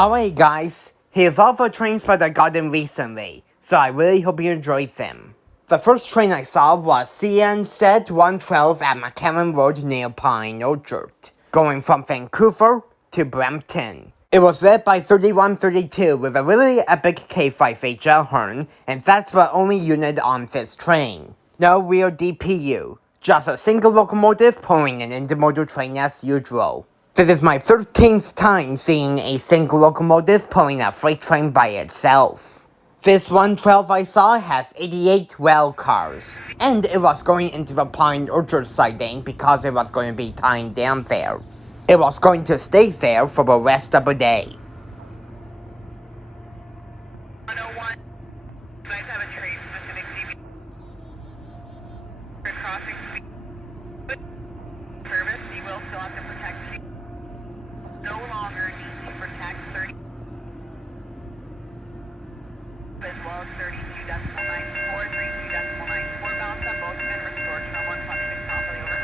Alright guys, here's all the trains that I got in recently, so I really hope you enjoyed them. The first train I saw was CN Z112 at McCowan Road near Pine Orchard, going from Vancouver to Brampton. It was led by 3132 with a really epic K5HL Horn, and that's the only unit on this train. No real DPU, just a single locomotive pulling an intermodal train as usual. This is my 13th time seeing a single locomotive pulling a freight train by itself. This 112 I saw has 88 rail cars, and it was going into the Pine Orchard siding because it was going to be tying down there. It was going to stay there for the rest of the day. 101, you guys have a train specific DB for crossing speed service, you will still have to protect you. No longer need to protect 30 as well as 32.94, 32.94 balance have both been restored to normal and functioning properly. Over.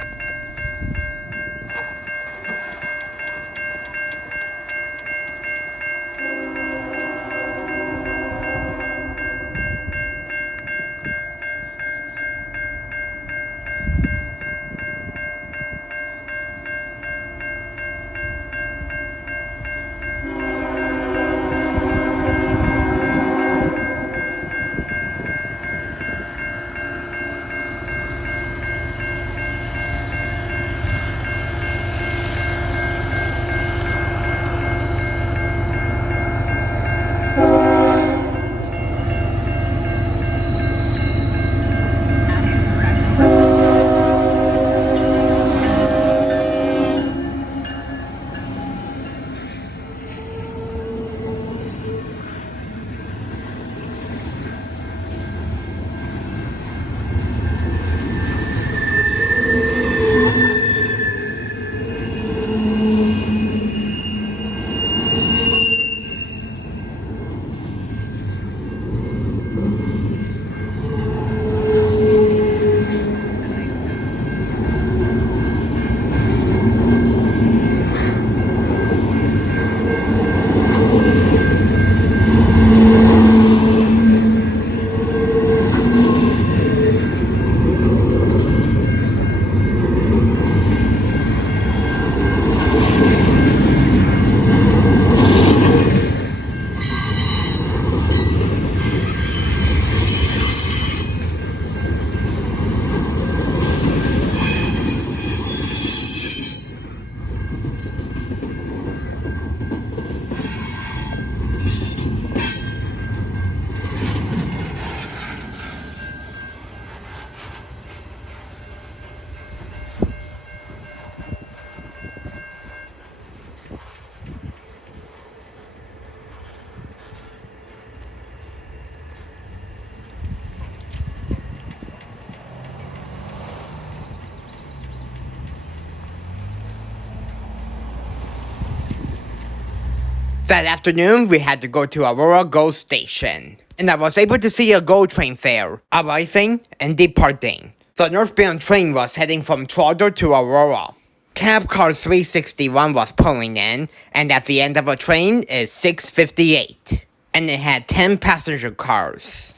That afternoon, we had to go to Aurora GO Station, and I was able to see a GO train there, arriving and departing. The northbound train was heading from Trotter to Aurora. Cab car 361 was pulling in, and at the end of the train is 658, and it had 10 passenger cars.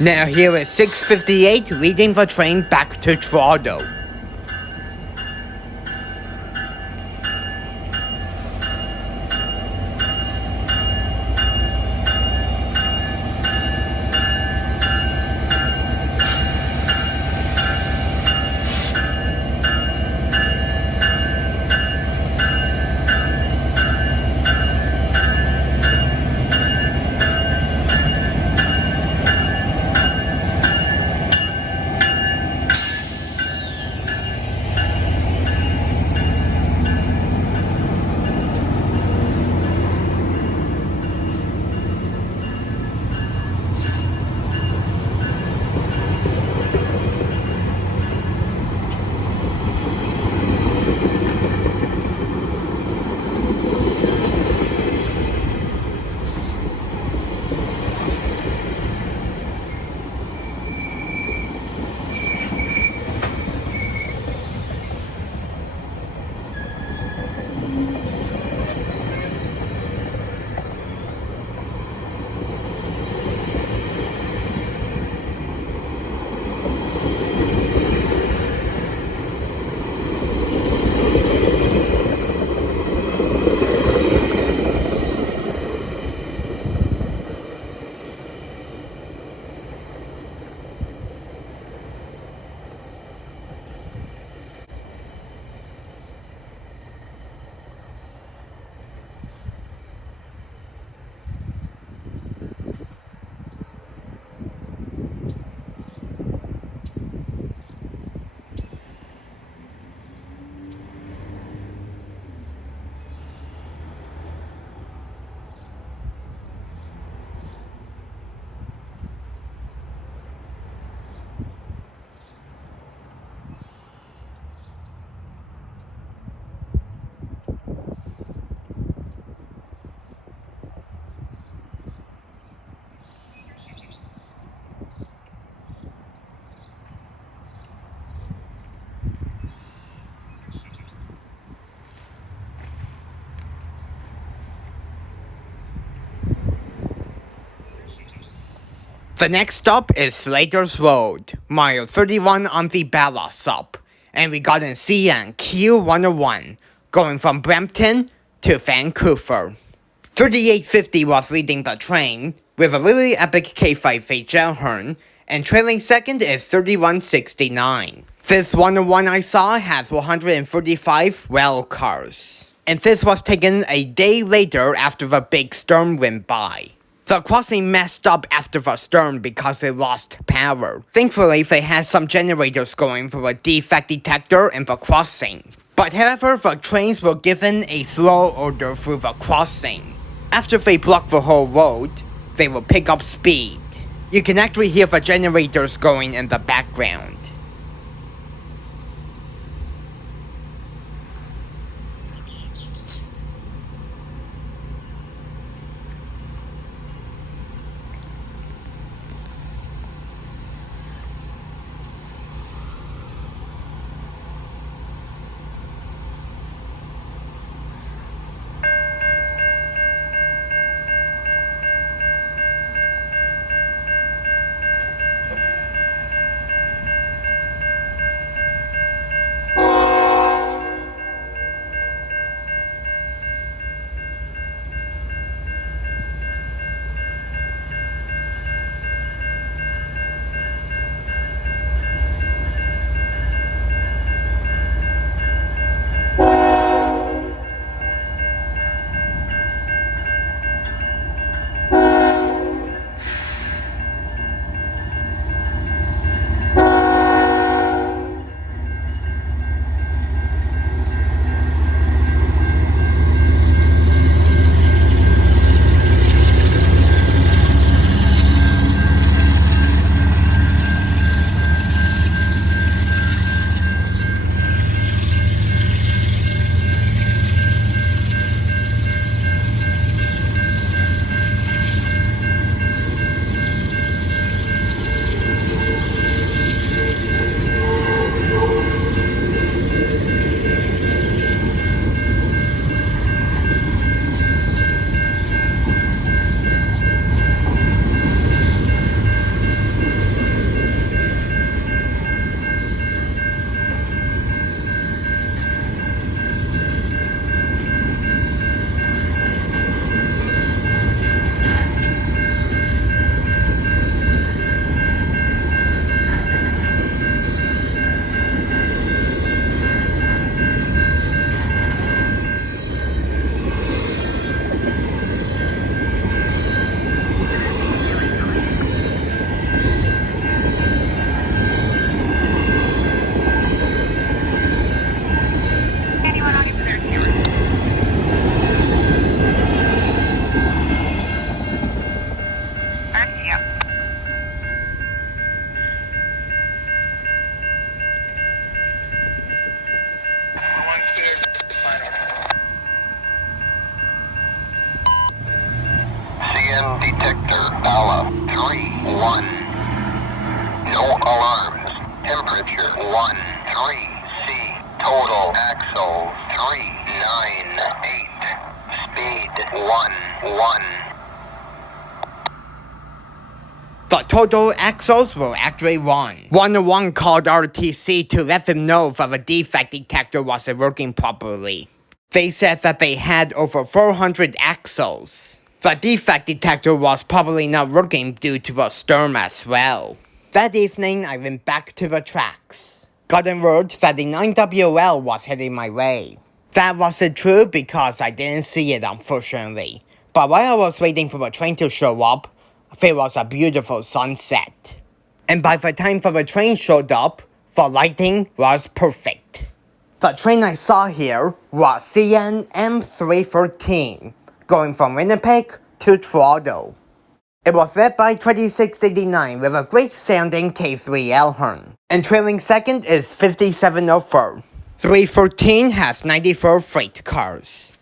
Now here is 6:58 leading the train back to Toronto. The next stop is Slaters Road, mile 31 on the Ballast stop, and we got an CN Q101 going from Brampton to Vancouver. 3850 was leading the train with a really epic K5HL Horn, and trailing second is 3169. This 101 I saw has 145 rail cars, and this was taken a day later after the big storm went by. The crossing messed up after the storm because they lost power. Thankfully, they had some generators going for a defect detector in the crossing. But however, the trains were given a slow order through the crossing. After they block the whole road, they will pick up speed. You can actually hear the generators going in the background. 1. No alarms. Temperature 13C. Total axle 398. Speed 11. The total axles were actually 1. 101 called RTC to let them know that the defect detector wasn't working properly. They said that they had over 400 axles. The defect detector was probably not working due to the storm as well. That evening, I went back to the tracks. Got word that the 9WL was heading my way. That wasn't true because I didn't see it, unfortunately. But while I was waiting for the train to show up, there was a beautiful sunset. And by the time the train showed up, the lighting was perfect. The train I saw here was CN M313, going from Winnipeg to Toronto. It was led by 2689 with a great sounding K5HL Horn, and trailing second is 5704. 314 has 94 freight cars.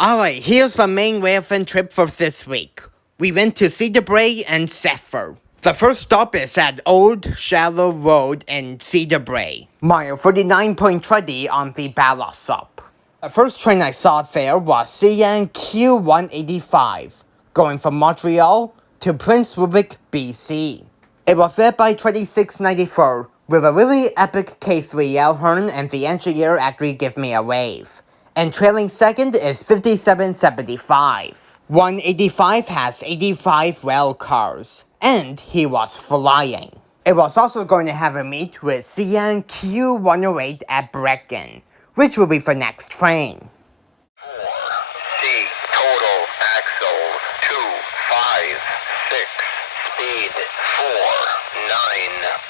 Alright, here's the main railfan trip for this week. We went to Cedarbrae and Zephyr. The first stop is at Old Shallow Road in Cedarbrae, mile 39.30 on the ballast stop. The first train I saw there was CN Q185, going from Montreal to Prince Rupert, BC. It was led by 2694, with a really epic K5HL Horn, and the engineer actually gave me a wave. And trailing second is 5775. 185 has 85 rail cars, and he was flying. It was also going to have a meet with CN Q108 at Brecken, which will be the next train. 6, speed 4, 9.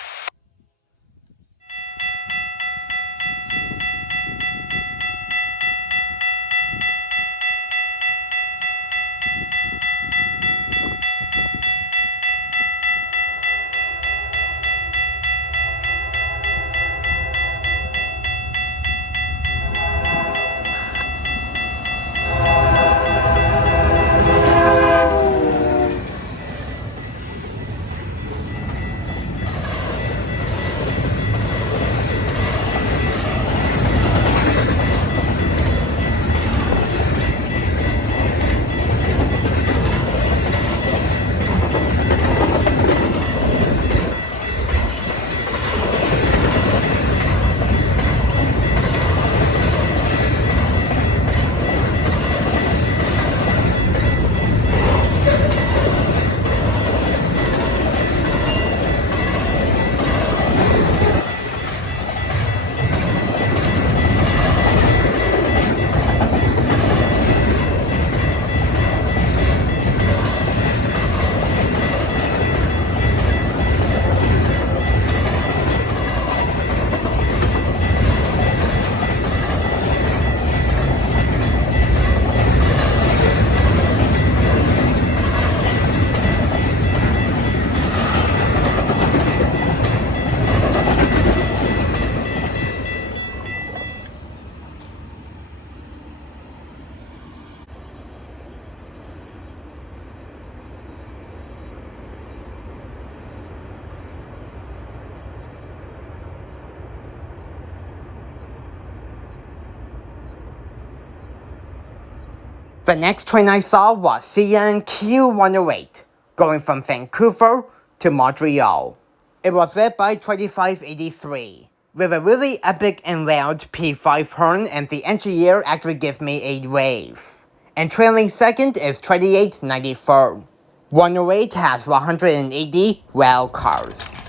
The next train I saw was CNQ108, going from Vancouver to Montreal. It was led by 2583, with a really epic and loud K5 horn, and the engineer actually gave me a wave. And trailing second is 2894. 108 has 180 rail cars.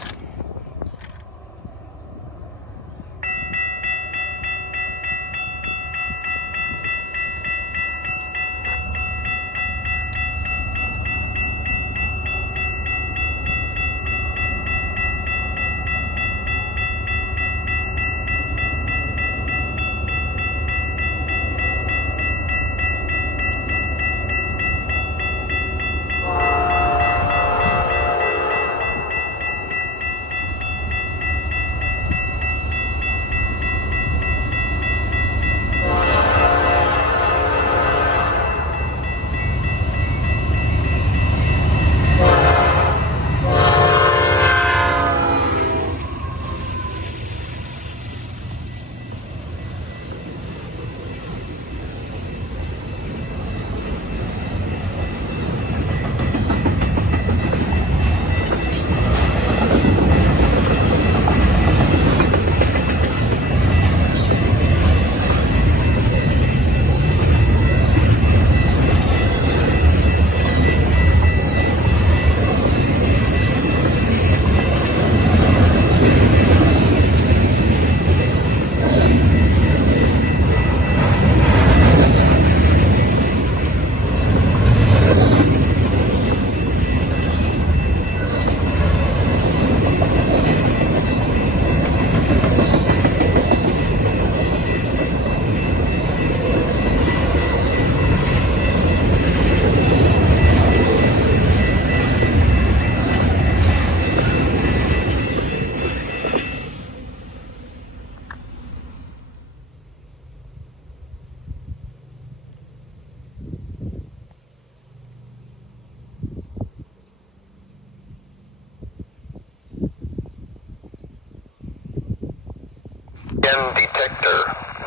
Detector,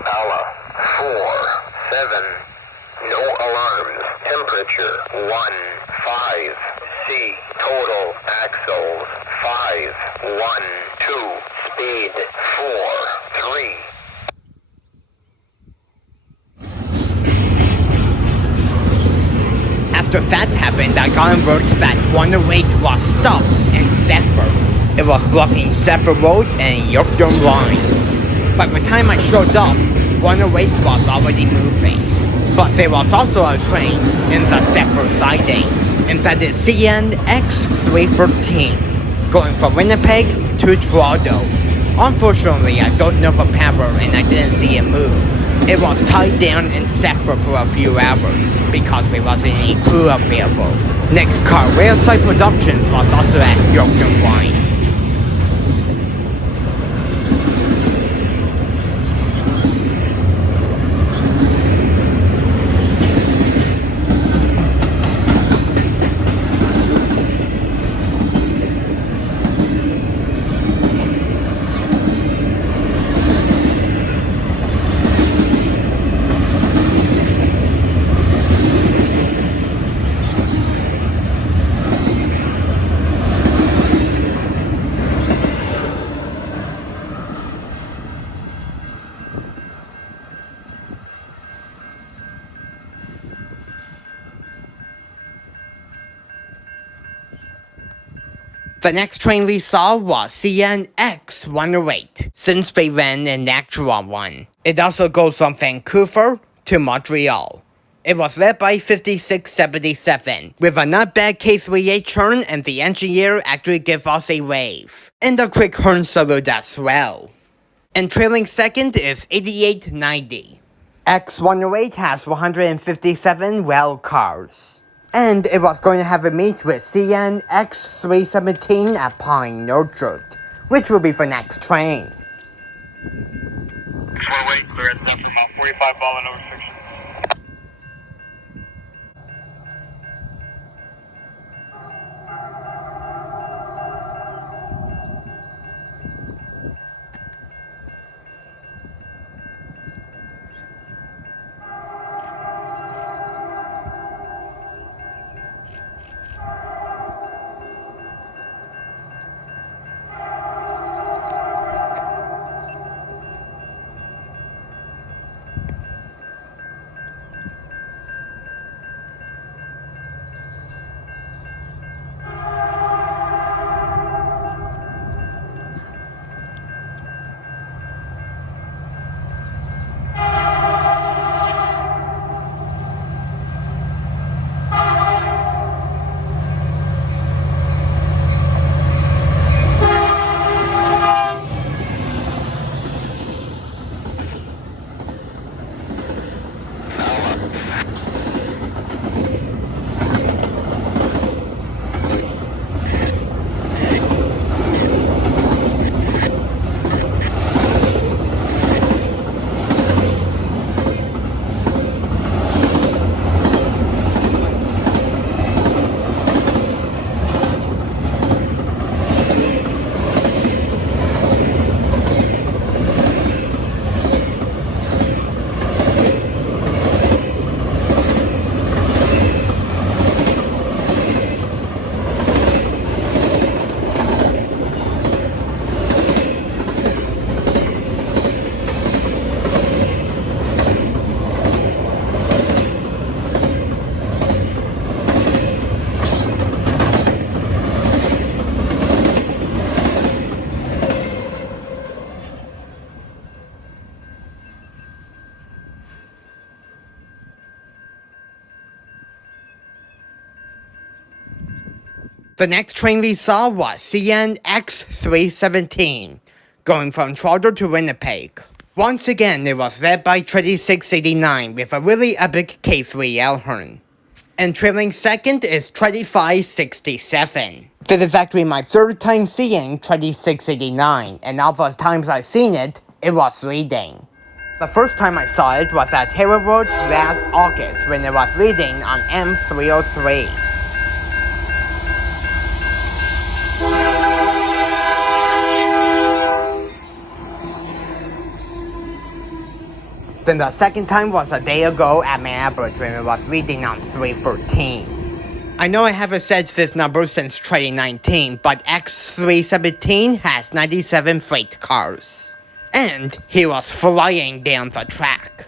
Ala, 4, 7, no alarms, temperature, 1, 5, C, total axles, 5, 1, 2, speed, 4, 3. After that happened, I got word that 108 was stopped in Zephyr. It was blocking Zephyr Road and Yorktown line. By the time I showed up, 108 was already moving. But there was also a train in the Zephyr siding. and that is CNX313, going from Winnipeg to Toronto. Unfortunately, I don't know the power and I didn't see it move. It was tied down in Zephyr for a few hours because there wasn't any crew available. Next car, Railside Productions was also at Yorkton Wine. The next train we saw was CNX108, since they ran an actual one. It also goes from Vancouver to Montreal. It was led by 5677, with a not bad K5HL Horn, and the engineer actually gave us a wave. And a quick horn salute as well. And trailing second is 8890. X108 has 157 rail cars. And it was going to have a meet with CNX317 at Pine Orchard, which will be for next train. 4-way, clear at Zephyr, Mount 45, ball and over section. The next train we saw was CNX317, going from Toronto to Winnipeg. Once again, it was led by 3689 with a really epic K5HL Horn. And trailing second is 2567. This is actually my third time seeing 2689, and all the times I've seen it, it was leading. The first time I saw it was at Taylor Road last August when it was leading on M303. Then the second time was a day ago at Minneapolis when it was leading on 313. I know I haven't said this number since 2019, but X317 has 97 freight cars. And he was flying down the track.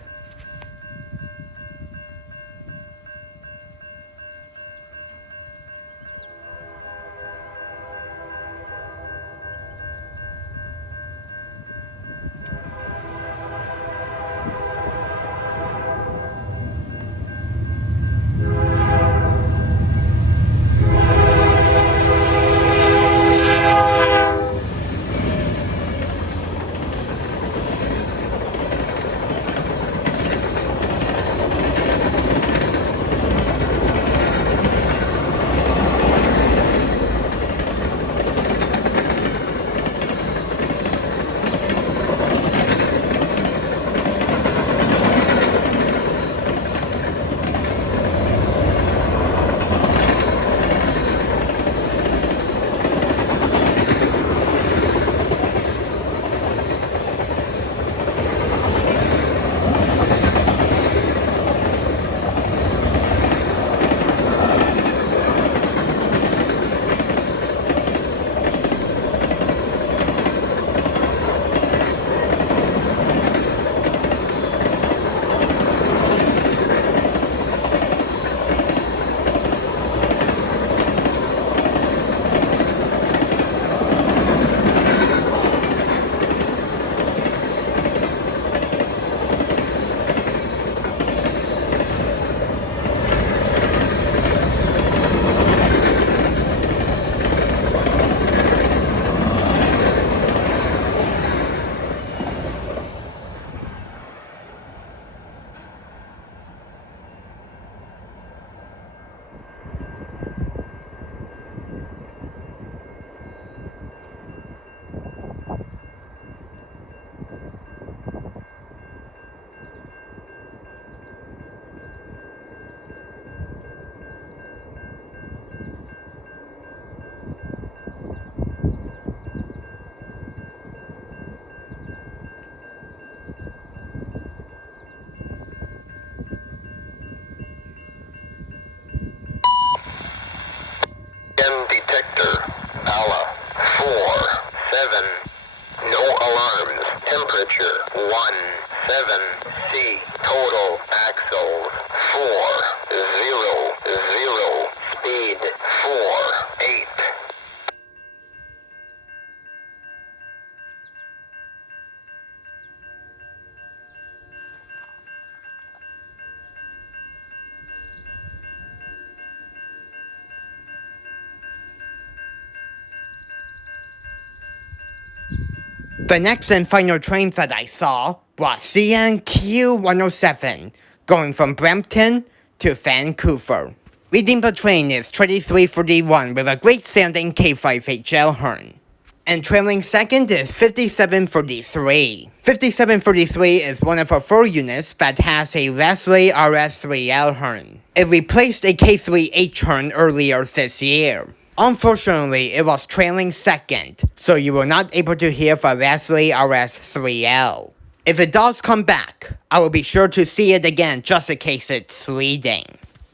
The next and final train that I saw was CNQ107, going from Brampton to Vancouver. Leading the train is 2341 with a great sounding K5HL Horn. And trailing second is 5743. 5743 is one of the 4 units that has a Leslie RS3L Horn. It replaced a K3H Horn earlier this year. Unfortunately, it was trailing second, so you were not able to hear the Leslie RS3L. If it does come back, I will be sure to see it again just in case it's leading.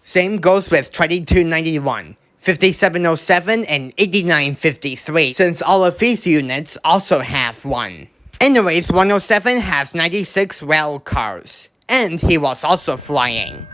Same goes with 2291. 5707 and 8953, since all of these units also have one. Anyways, 107 has 96 rail cars, and he was also flying.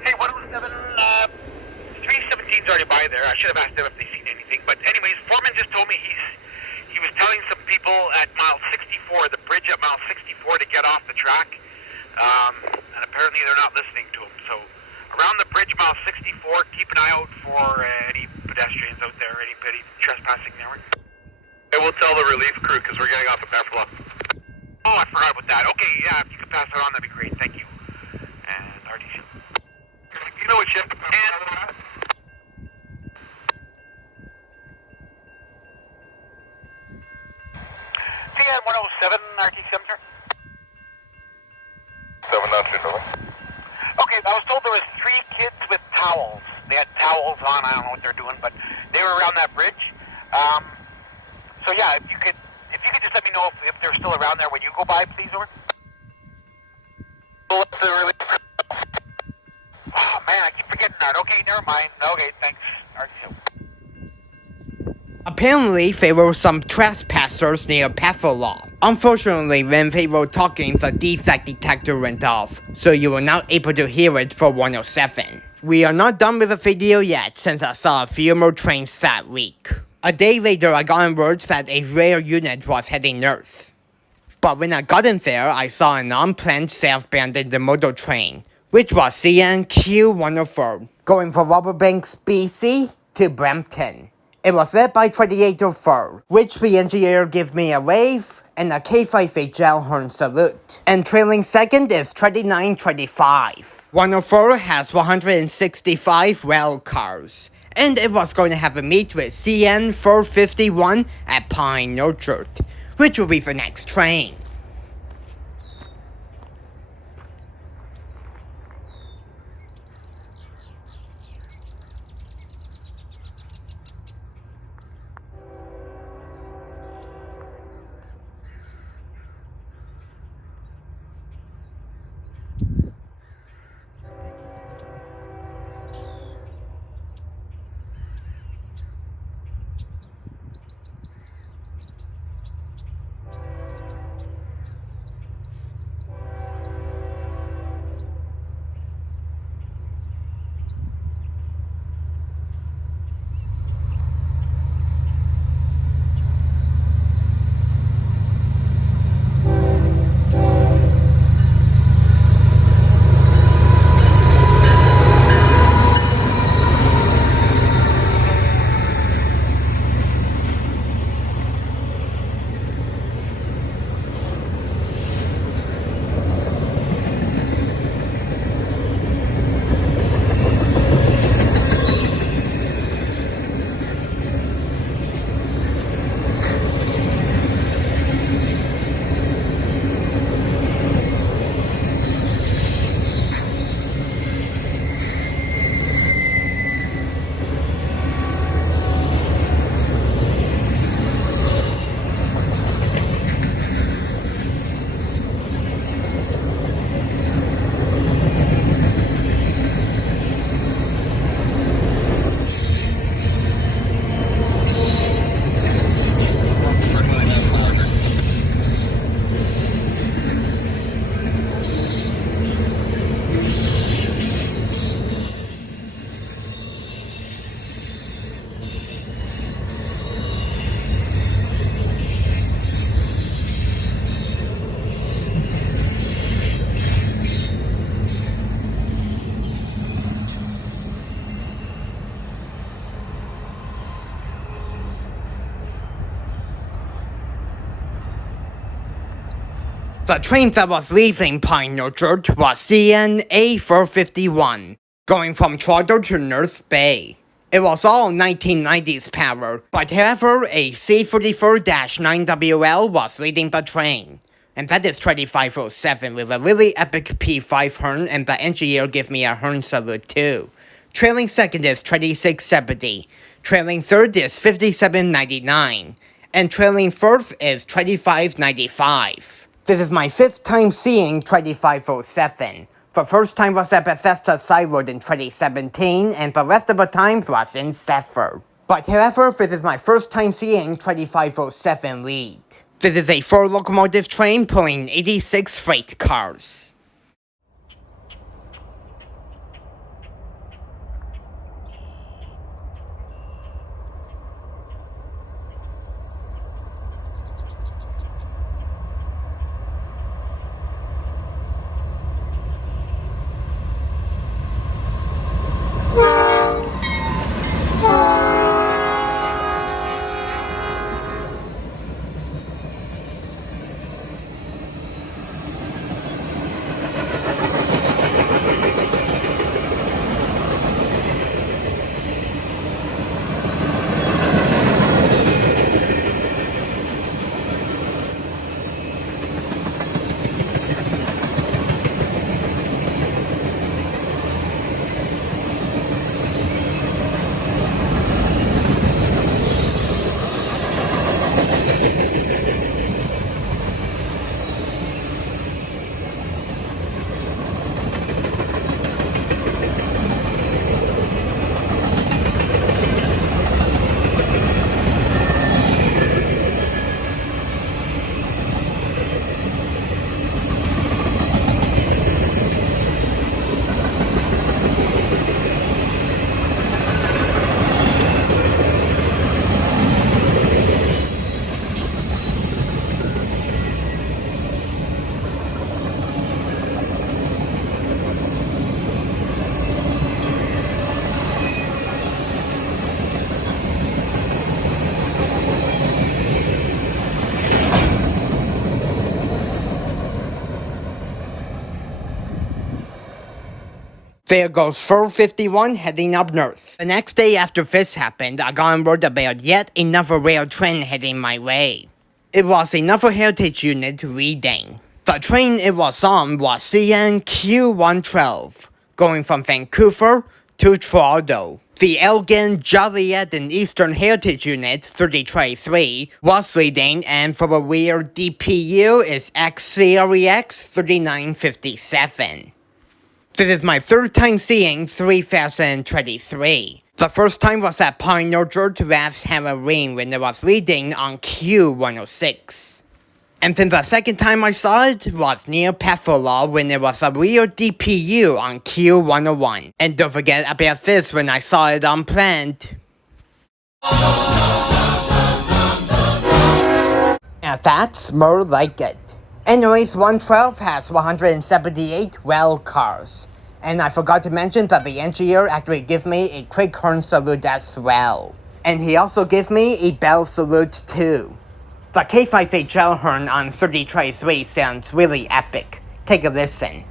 Hey, 107, 317's already by there. I should have asked them if they've seen anything. But anyways, Foreman just told me he was telling some people at mile 64, the bridge at mile 64, to get off the track. And apparently they're not listening to him. So around the bridge, mile 64, keep an eye out for any pedestrians out there, anybody trespassing there. I will tell the relief crew because we're getting off the Buffalo. Oh, I forgot about that. Okay, yeah, if you could pass that on, that'd be great. Thank you. And RTC. You know what shift? And CN 107, RTC 7, sir. 7 knots, Nova. Okay, I was told there was 3 kids with towels. They had towels on. I don't know what they're doing, but they were around that bridge. So yeah, if you could just let me know if they're still around there when you go by, please, over. What's the relief? Oh man, I keep forgetting that. Okay, never mind. Okay, thanks. RTC. Apparently, there were some trespassers near Buffalo. Unfortunately, when they were talking, the defect detector went off, so you were not able to hear it for 107. We are not done with the video yet, since I saw a few more trains that week. A day later, I got word that a rare unit was heading north. But when I got in there, I saw an unplanned southbound Intermodal train, which was CNQ104, going from Rubberbanks, BC to Brampton. It was led by 2804, which the engineer gave me a wave and a K5HL Horn salute. And trailing second is 2925. 104 has 165 rail cars, and it was going to have a meet with CN451 at Pine Orchard, which will be the next train. The train that was leaving Pine Orchard was CN A451, going from Toronto to North Bay. It was all 1990s power, but however, a C44-9WL was leading the train. And that is 2507 with a really epic P5 horn, and the engineer gave me a horn salute too. Trailing second is 2670, trailing third is 5799, and trailing fourth is 2595. This is my 5th time seeing 2507. The first time was at Bethesda Side Road in 2017, and the rest of the times was in Zephyr. But however, this is my first time seeing 2507 lead. This is a 4-locomotive train pulling 86 freight cars. There goes 451 heading up north. The next day after this happened, I got on word about yet another rail train heading my way. It was another heritage unit reading. The train it was on was CNQ112, going from Vancouver to Toronto. The Elgin, Joliet, and Eastern Heritage Unit 33 was leading, and for the rear DPU is CREX 3957. This is my 3rd time seeing 3023. The first time was at Pine Orchard last Halloween when it was leading on Q106. And then the second time I saw it was near Pefferlaw when it was a rear DPU on Q101. And don't forget about this when I saw it unplanned. Now that's more like it. Anyways, 112 has 178 well cars. And I forgot to mention that the engineer actually gave me a quick horn salute as well. And he also gave me a bell salute too. The K5HL Horn on 33 sounds really epic. Take a listen.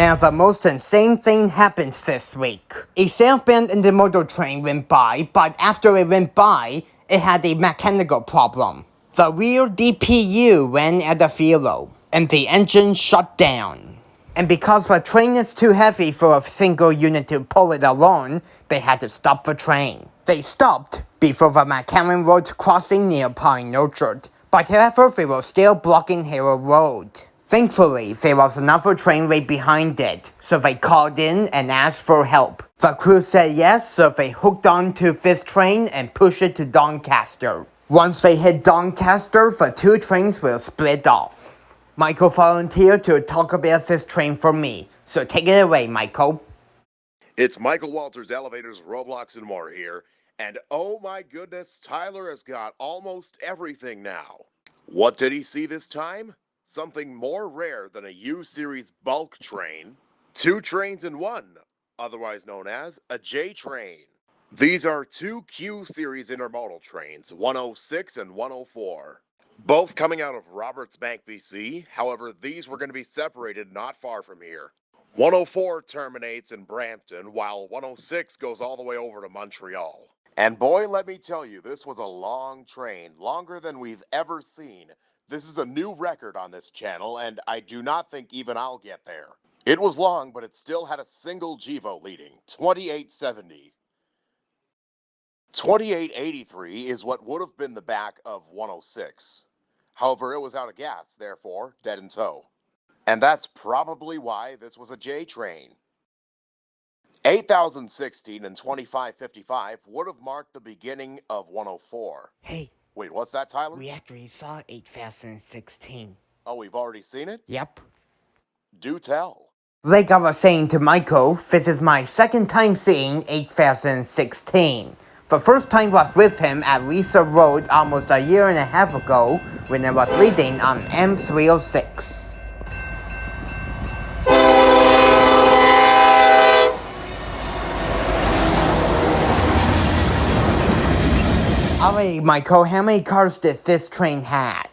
Now, the most insane thing happened this week. A southbound intermodal train went by, but after it went by, it had a mechanical problem. The rear DPU ran out of fuel, and the engine shut down. And because the train is too heavy for a single unit to pull it alone, they had to stop the train. They stopped before the McCowan Road crossing near Pine Orchard, but however they were still blocking Hero Road. Thankfully, there was another train right behind it, so they called in and asked for help. The crew said yes, so they hooked on to this train and pushed it to Doncaster. Once they hit Doncaster, the two trains will split off. Michael volunteered to talk about this train for me, so take it away, Michael. It's Michael Walters, Elevators, Roblox, and more here, and oh my goodness, Tyler has got almost everything now. What did he see this time? Something more rare than a U-Series bulk train. Two trains in one, otherwise known as a J-train. These are two Q-Series intermodal trains, 106 and 104. Both coming out of Roberts Bank, BC. However, these were going to be separated not far from here. 104 terminates in Brampton, while 106 goes all the way over to Montreal. And boy, let me tell you, this was a long train, longer than we've ever seen. This is a new record on this channel, and I do not think even I'll get there. It was long, but it still had a single GEVO leading, 2870. 2883 is what would have been the back of 106. However, it was out of gas, therefore dead in tow. And that's probably why this was a J train. 8016 and 2555 would have marked the beginning of 104. Hey, Wait, what's that, Tyler? we actually saw 8016. Oh, we've already seen it? Yep. Do tell. Like I was saying to Michael, this is my second time seeing 8016. The first time was with him at Lisa Road almost a year and a half ago when I was leading on M306. Alright, Michael, how many cars did this train had?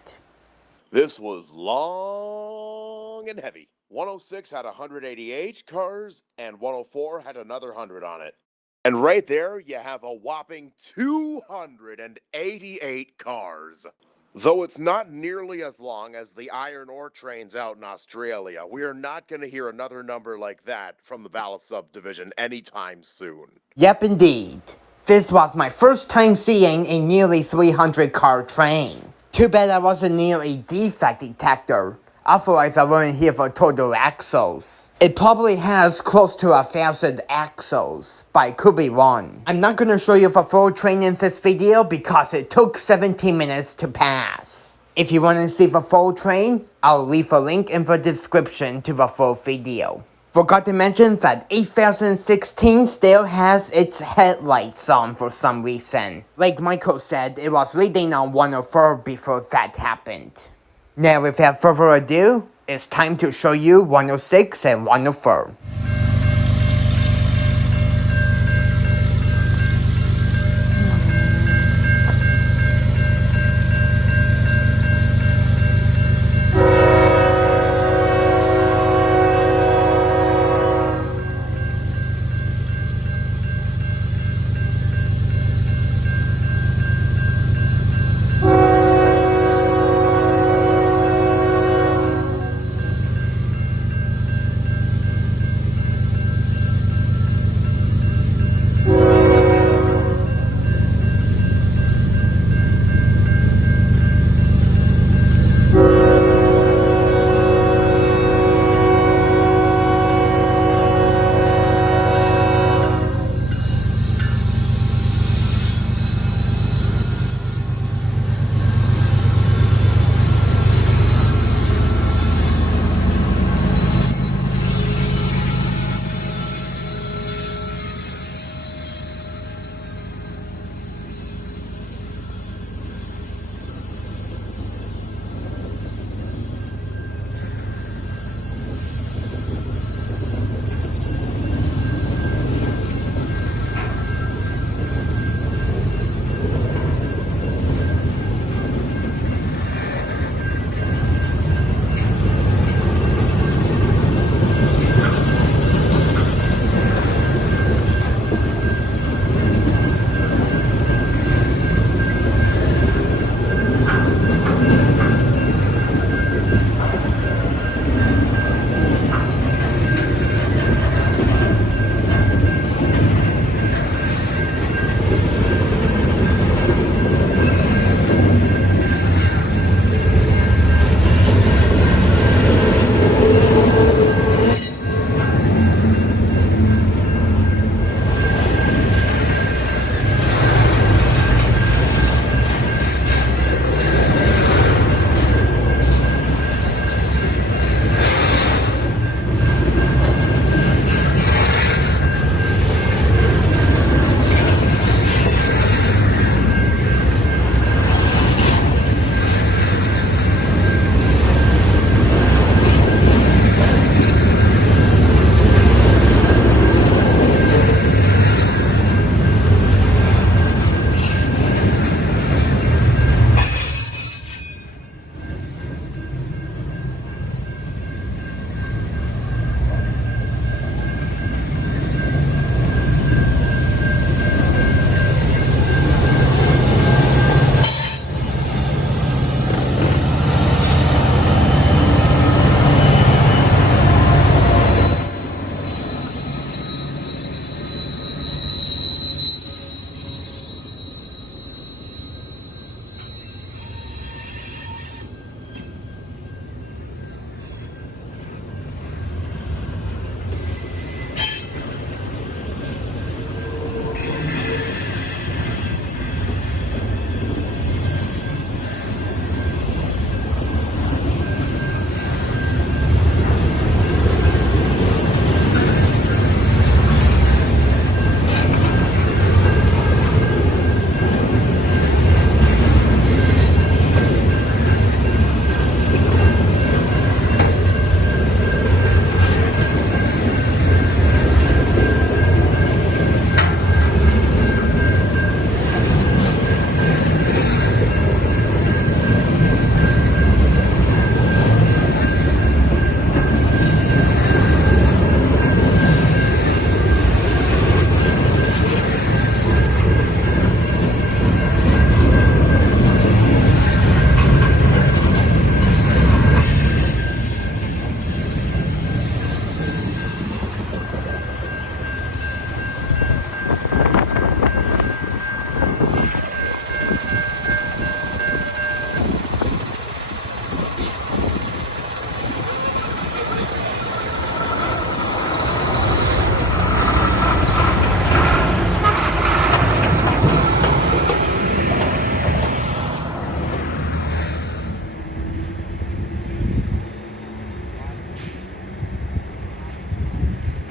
This was long and heavy. 106 had 188 cars, and 104 had another 100 on it. And right there, you have a whopping 288 cars. Though it's not nearly as long as the iron ore trains out in Australia, we are not going to hear another number like that from the Ballast subdivision anytime soon. Yep, indeed. This was my first time seeing a nearly 300 car train. Too bad I wasn't near a defect detector, otherwise I wouldn't hear for total axles. It probably has close to 1,000 axles, but it could be wrong. I'm not gonna show you the full train in this video because it took 17 minutes to pass. If you wanna see the full train, I'll leave a link in the description to the full video. Forgot to mention that 8016 still has its headlights on for some reason. Like Michael said, it was leading on 104 before that happened. Now without further ado, it's time to show you 106 and 104.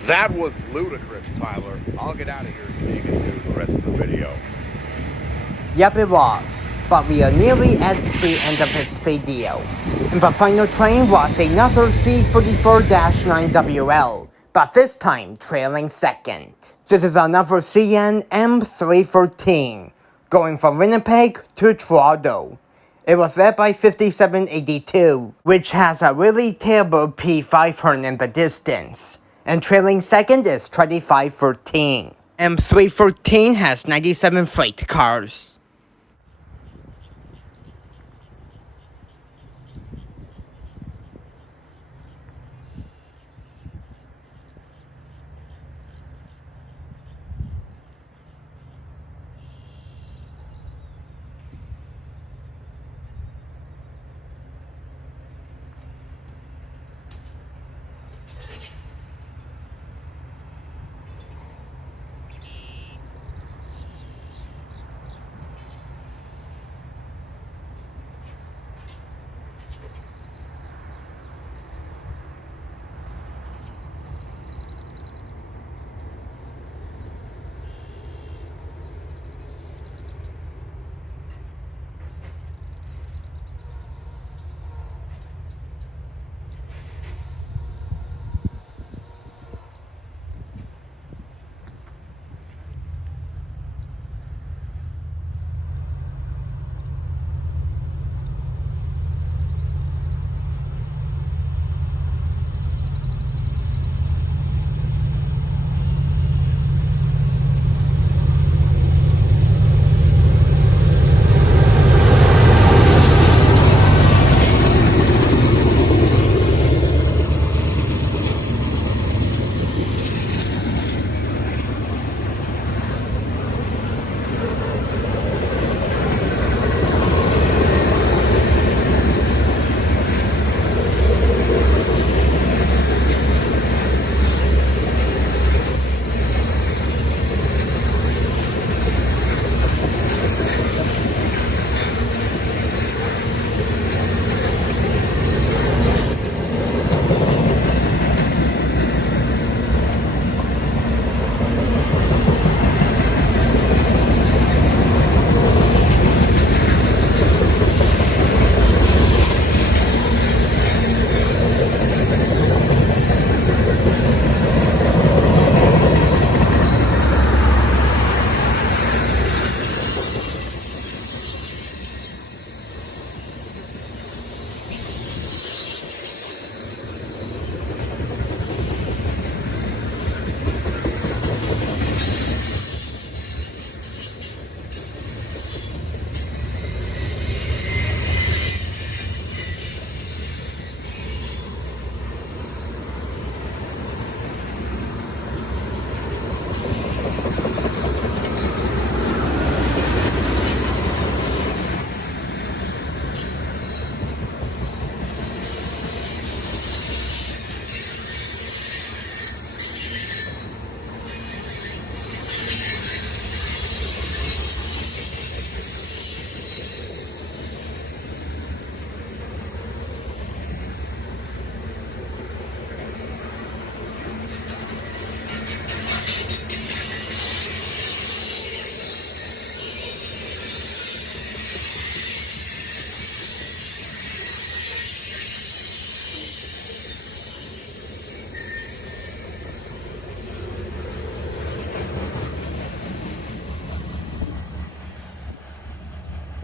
That was ludicrous, Tyler. I'll get out of here so you can do the rest of the video. Yep, it was. But we are nearly at the end of this video. And the final train was another C44-9WL, but this time trailing second. This is another CN M313, going from Winnipeg to Toronto. It was led by 5782, which has a really terrible P5 Horn in the distance, and trailing second is 2513. M313 has 97 freight cars.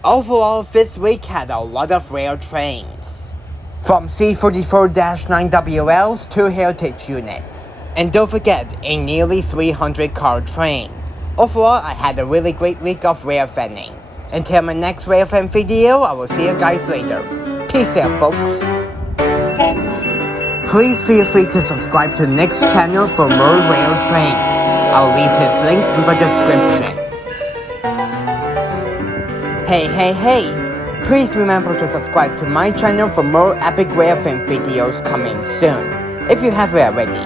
Overall, this week had a lot of rail trains, from C44-9WLs to heritage units. And don't forget, a nearly 300 car train. Overall, I had a really great week of railfanning. Until my next railfan video, I will see you guys later. Peace out, folks. Please feel free to subscribe to Nick's channel for more rail trains. I'll leave his link in the description. Hey! Please remember to subscribe to my channel for more epic railfan videos coming soon, if you haven't already.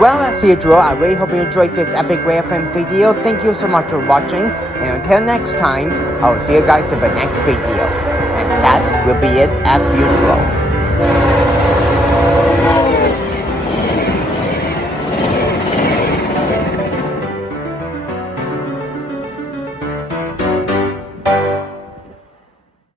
Well, as usual, I really hope you enjoyed this epic railfan video. Thank you so much for watching, and until next time, I will see you guys in the next video. And that will be it as usual.